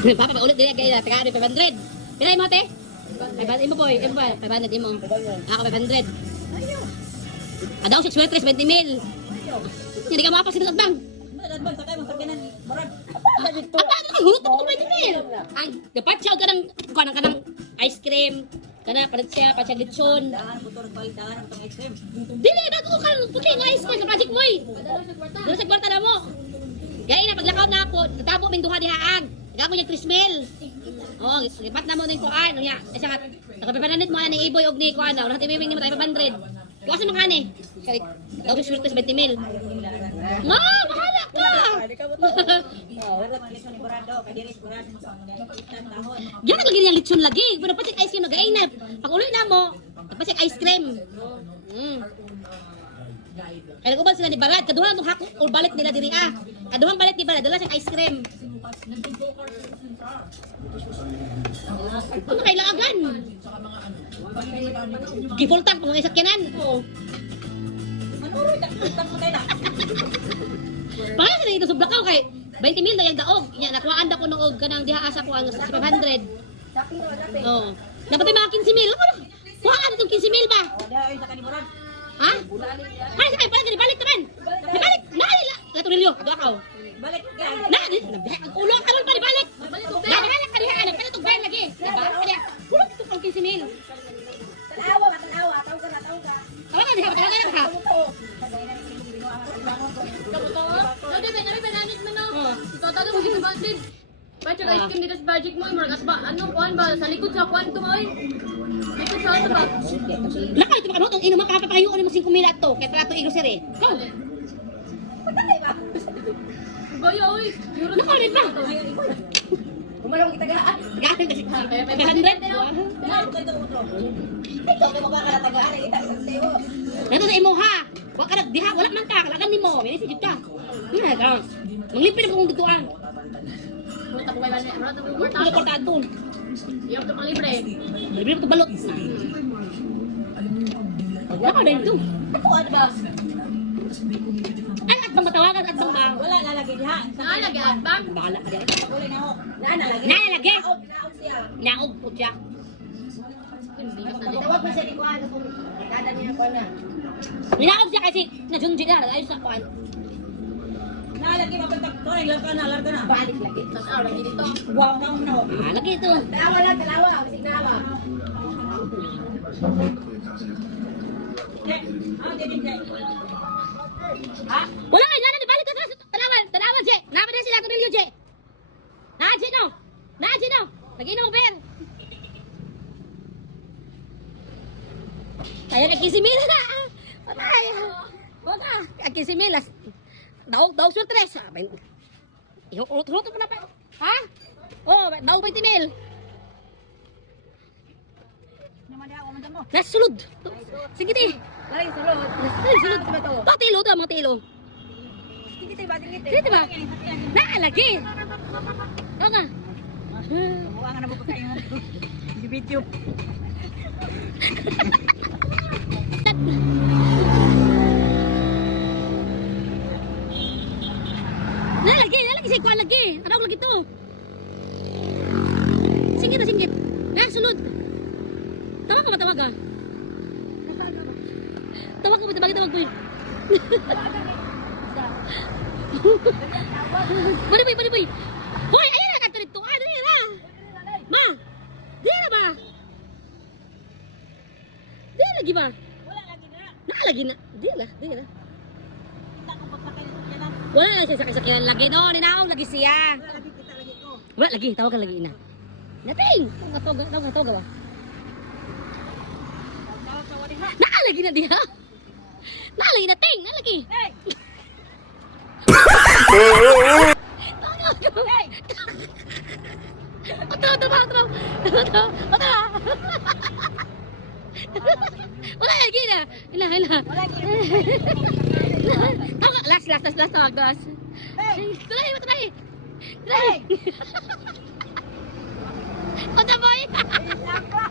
Papa, paulit din kaya taga 500. Pila mo te? 500 mo boy, imo ba? 500 imo. Ako 500. Adaw si sweatres 20 mil. Hindi ka mapas sa bang. Adbang sakay mo sakyanan barag. Apa ka hulot ko 20 mil. Ang dapat siya kanang ice cream. Kana palit siya pa siya litson. Daan motor balik daan ang ice cream. Dili na ko kan puti nga ice cream sa project mo. Dala sa kwarta na mo. Gaya na paglakaw na ako, natabo ming duha dihaag. Nagamo niya Chrismel. Oh, gipat na mo ning kuan nya. Isa ka nakapapananit mo ani Iboy og ni kuan daw. Lahat imiming ni mo tayo 500. Kuwasa mo kani. Daw si Swerte 20 mil. Ma, bahala ka. Wala man lison ni Barado, kay diri sigurado mo sa mga itan dahon. Yan lagi niyang litson lagi. Pero pati ice cream nagainap. Pag uloy na mo, pati ice cream. Kaya nag-ubal sila ni Barad, kaduhang itong hako o balik nila diri ah. Kaduhang balik ni Barad, dala siyang ice cream. Ano kailangan? Gipultang kung mga sakyanan. Manuroy tak mo tayo na. Pakaya sila dito sa Blacau kay 20 mil na yung daog. Nakuhaan da ko ng og kanang diha asa ko ang 500. Oo. Dapat ay mga 15 mil. Kuhaan itong 15 mil ba? Dahil sa kaniburan. Ha? Ay, sakay, balik naman. Balik. Nalila. Laturilyo, Blacau. Balik ka. Ang ulo ka ron pa ni balik. Nalala ka diha ano, pero tugban lagi. Diba? Kaya kulo dito pang 15 mil. Tanawa, taw ka. Tawa ka diha, tawa ka ha. Totoo mo dito ba din? Pacha guys, kim dito sa budget mo, margas ba? Ano kuan ba sa likod sa kuan to oy? Dito sa ano ba? Lakay ito makanot ang ino makapapahiyon mo 5 mil ato kay trato grocery. Go. Goyo oy. Lakay din ba? Umalong kita gaan. Gatin kasi 500. Dahil ko ito utro. Ito kay mo ka tagaan kita sa sayo. Nato sa imo ha. Wa ka diha wala man ka kalagan nimo. Minisi jud ka. Nga ka. Manglipin ako kung dutuan. Puta ko ba ni? Wala to worth Ano ko tato? Yung to libre. Libre ko balot. Lakay din to. Ako ano ba? Ay at bang matawagan at bang ba? Wala lalagay diha. Naalagay at bang? Bahala ka diha. Wala na ako. Naalagay. Nalagay. Naog siya. Naog po siya. Tawag mo siya di ko ano kung kada niya ko na. Ninaog siya kasi nasunjid na. Ayos na kuan. Nalagay mapagtap. Sorry, larga na. Balik lagi. Tanaw lagi dito. Wow, na. Ah, lagi ito. Dalawa lang, dalawa. Kasi dalawa. Ha? Wala kayo na balik ka sa Talawan, Je. Naman na sila tumilyo, Je. Naji no. Lagi mo, Ben. Kaya kay Kisimila na. Patay. Wala. Kay Kisimila. Daog sa tres. Ihurot mo na pa. Ha? Oh, daog 20 mil. Nasulod. Sige ti. Lagi sulod. Nasulod. To tilo to, mga tilo. Sige tayo, batin kita. Sige ba? Naalagi. Ito nga. Buwangan na mo pa kayo. Di video. Nalagi sa ikuan lagi. Anong lagi to? Singit. Nasulod. Tawag ka ba? Tawag ko. Bari boy. Hoy, ayan na kanto dito. Ah, dali na. Ma. Dili na ba? Dili lagi ba? Wala lagi na. Naalagi na. Dili na. Kita ko papakalit ko yan. Wala na siya sakyan lagi. No, ninaong lagi siya. Wala lagi kita lagi ko. Wala lagi, tawag ka lagi na. Nating. Katoga ba? Tawag ka wali ha. Naalagi na diha. Naalagi na ting, naalagi. Hey! Hey! Otra. Wala lagi na. Ila. Wala lagi. Last tawag dos. Hey! Tuloy. Hey! Otra boy. Lakwa!